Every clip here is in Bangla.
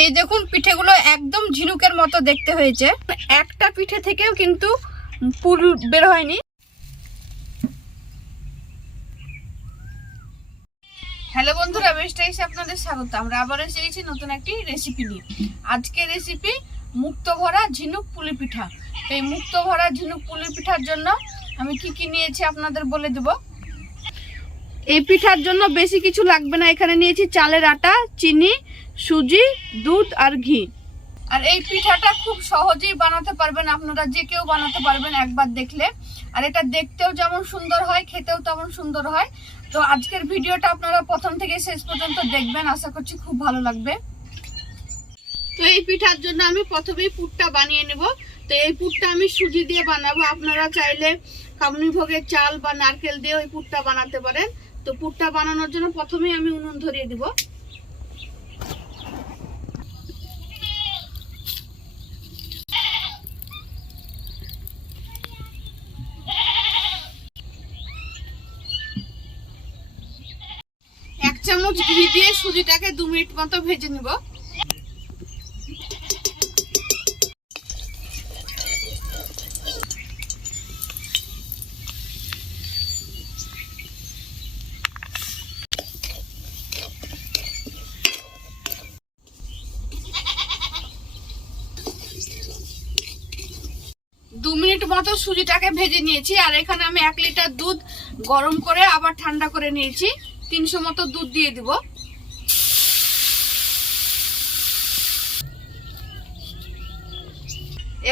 এই দেখুন, পিঠেগুলো একদম ঝিনুকের মতো দেখতে হয়েছে। একটা পিঠে থেকেও কিন্তু পুর বের হয়নি। হ্যালো বন্ধুরা বেস্ট এসে আপনাদের স্বাগত। আমরা আবার এসে গেছি নতুন একটি রেসিপি নিয়ে। আজকে রেসিপি মুক্ত ভরা ঝিনুক পুলি পিঠা। এই মুক্ত ভরা ঝিনুক পুলি পিঠার জন্য আমি কি কি নিয়েছি আপনাদের বলে দেব। এই পিঠার জন্য বেশি কিছু লাগবে না। এখানে নিয়েছি চালের আটা, চিনি সুজি, দুধ আর ঘি। আর এই পিঠাটা খুব সহজেই বানাতে পারবেন আপনারা, যে কেউ বানাতে পারবেন একবার দেখলে। আর এটা দেখতেও যেমন সুন্দর হয়, খেতেও তেমন সুন্দর হয়। তো আজকের ভিডিওটা আপনারা প্রথম থেকে শেষ পর্যন্ত দেখবেন, আশা করছি খুব ভালো লাগবে। তো এই পিঠার জন্য আমি প্রথমেই পুরটা বানিয়ে নেব। তো এই পুরটা আমি সুজি দিয়ে বানাবো। আপনারা চাইলে কামনি ভোগের চাল বা নারকেল দিয়ে ওই পুরটা বানাতে পারেন। তো পুরটা বানানোর জন্য প্রথমেই আমি উনুন ধরিয়ে দিব। চামচ ঘি দিয়ে সুজিটাকে দু মিনিট মতো ভেজে নিব। দু মিনিট মতো সুজিটাকে ভেজে নিয়েছি, আর এখানে আমি এক লিটার দুধ গরম করে আবার ঠান্ডা করে নিয়েছি। তিনশো মতো দুধ দিয়ে দিব।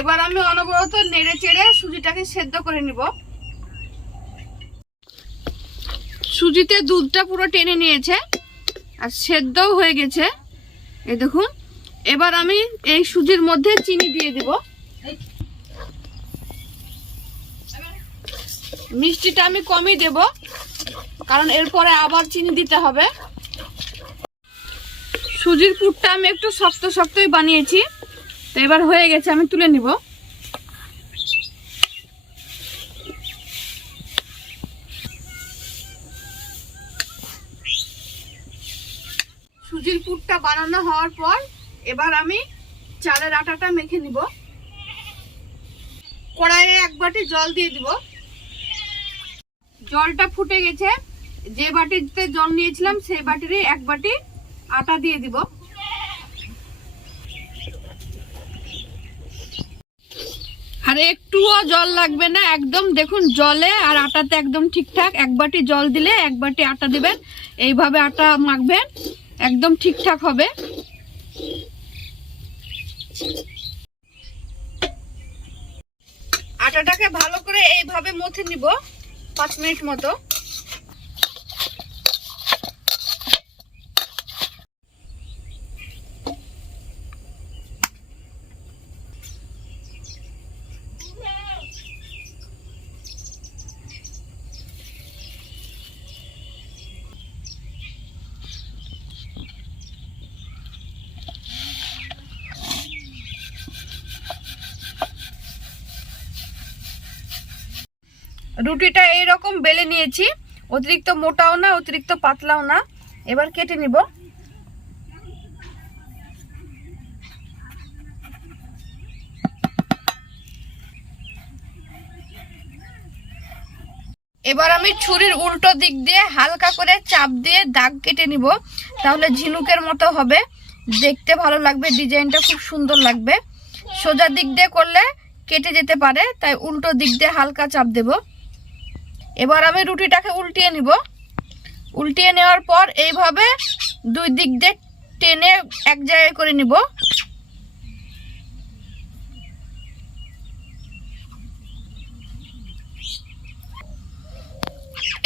এবার আমি অনবরত নেড়ে চেড়ে সুজিটাকে সেদ্ধ করে নিব। সুজিতে দুধটা পুরো টেনে নিয়েছে আর সেদ্ধও হয়ে গেছে। এই দেখুন, এবার আমি এই সুজির মধ্যে চিনি দিয়ে দিব। মিষ্টিটা আমি কমই দেব। কারণ এরপরে আবার চিনি দিতে হবে। সুজির পুরটা আমি একটু শক্ত শক্তই বানিয়েছি। তো এবার হয়ে গেছে, আমি তুলে নিব। সুজির পুরটা বানানো হওয়ার পর এবার আমি চালের আটাটা মেখে নিব। কড়াইয়ে এক বাটি জল দিয়ে দিব। জলটা ফুটে গেছে। যে বাটিতে জল নিয়েছিলাম, সেই বাটিরই এক বাটি আটা দিয়ে দিব। আর একটুও জল লাগবে না, একদম দেখুন জলে আর আটাতে একদম ঠিকঠাক। এক বাটি জল দিলে এক বাটি আটা দিবেন। এইভাবে আটা মাখবেন, একদম ঠিকঠাক হবে। আটাটাকে ভালো করে এইভাবে মথে নিব। পাঁচ মিনিট মতো রুটিটা এইরকম বেলে নিয়েছি। অতিরিক্ত মোটাও না, অতিরিক্ত পাতলাও না। এবার কেটে নিব। এবার আমি ছুরির উল্টো দিক দিয়ে হালকা করে চাপ দিয়ে দাগ কেটে নিব। তাহলে ঝিনুকের মতো হবে। দেখতে ভালো লাগবে, ডিজাইনটা খুব সুন্দর লাগবে। সোজা দিক দিয়ে করলে কেটে যেতে পারে, তাই উল্টো দিক দিয়ে হালকা চাপ দেবো। এবার আমি রুটিটাকে উল্টিয়ে নিব। উল্টিয়ে নেওয়ার পর এইভাবে দুই দিক দিয়ে টেনে এক জায়গায় করে নিব।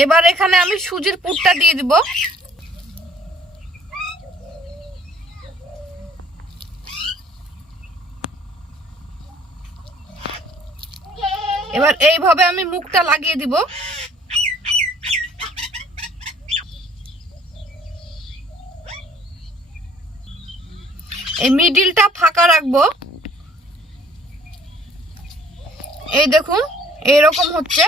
এবার এখানে আমি সুজির পুরটা দিয়ে দিব। এবার এইভাবে আমি মুখটা লাগিয়ে দিব। এই মিডিলটা ফাঁকা রাখব। এই দেখুন এইরকম হচ্ছে।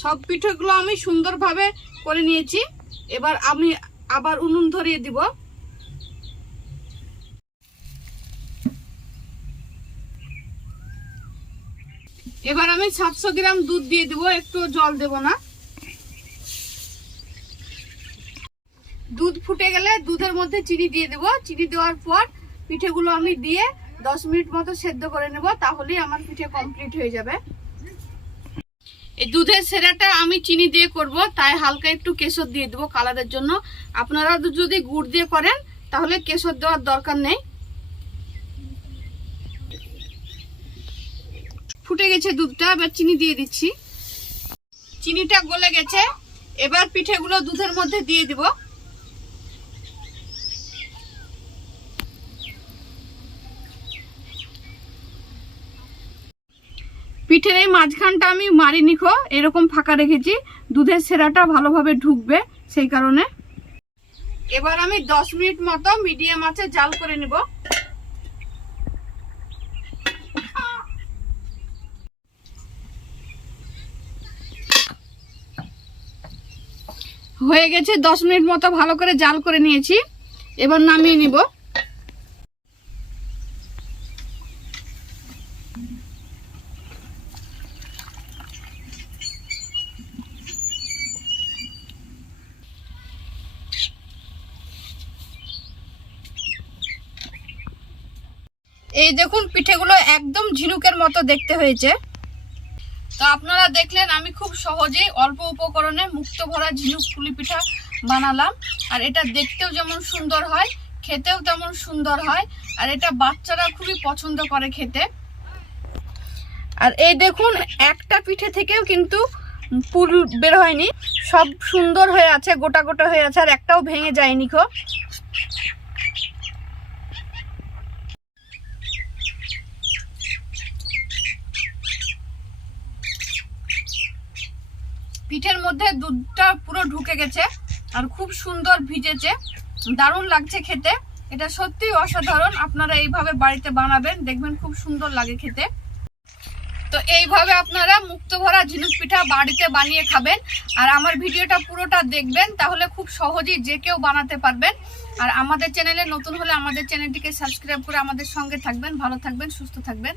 সব পিঠেগুলো আমি সুন্দরভাবে করে নিয়েছি। এবার আমি আবার উনুন ধরিয়ে দিব। এবার আমি সাতশো গ্রাম দুধ দিয়ে দিব, একটু জল দেব না। দুধ ফুটে গেলে দুধের মধ্যে চিনি দিয়ে দেব। চিনি দেওয়ার পর পিঠেগুলো আমি দিয়ে দশ মিনিট মতো সেদ্ধ করে নেব, তাহলেই আমার পিঠে কমপ্লিট হয়ে যাবে। এই দুধের সেরাটা আমি চিনি দিয়ে করব, তাই হালকা একটু কেশর দিয়ে দেবো কালারের জন্য। আপনারা যদি গুড় দিয়ে করেন, তাহলে কেশর দেওয়ার দরকার নেই। ফুটে গেছে দুধটা, এবার চিনি দিয়ে দিচ্ছি। চিনিটা গলে গেছে, এবার পিঠেগুলো দুধের মধ্যে দিয়ে দিব। পিঠের এই মাঝখানটা আমি মারিনি খো এরকম ফাঁকা রেখেছি, দুধের সেরাটা ভালোভাবে ঢুকবে সেই কারণে। এবার আমি দশ মিনিট মতো মিডিয়াম আছে জাল করে নেব। হয়ে গেছে দশ মিনিট মতো ভালো করে জাল করে নিয়েছি, এবার নামিয়ে নিব। এই দেখুন, পিঠেগুলো একদম ঝিনুকের মতো দেখতে হয়েছে। তো আপনারা দেখলেন, আমি খুব সহজেই অল্প উপকরণে মুক্ত ভরা ঝিনুক পুলি পিঠা বানালাম। আর এটা দেখতেও যেমন সুন্দর হয়, খেতেও তেমন সুন্দর হয়, আর এটা বাচ্চারা খুবই পছন্দ করে খেতে। আর এই দেখুন, একটা পিঠে থেকেও কিন্তু পুর বের হয়নি। সব সুন্দর হয়ে আছে, গোটা গোটা হয়ে আছে, আর একটাও ভেঙে যায়নি খো। পিঠের মধ্যে দুধটা পুরো ঢুকে গেছে আর খুব সুন্দর ভিজেছে। দারুণ লাগছে খেতে। এটা সত্যিই অসাধারণ। আপনারা এইভাবে বাড়িতে বানাবেন, দেখবেন খুব সুন্দর লাগে খেতে। তো এইভাবে আপনারা মুক্ত ভরা ঝিনুক পিঠা বাড়িতে বানিয়ে খাবেন। আর আমার ভিডিওটা পুরোটা দেখবেন, তাহলে খুব সহজেই যে কেউ বানাতে পারবেন। আর আমাদের চ্যানেলে নতুন হলে আমাদের চ্যানেলটিকে সাবস্ক্রাইব করে আমাদের সঙ্গে থাকবেন। ভালো থাকবেন, সুস্থ থাকবেন।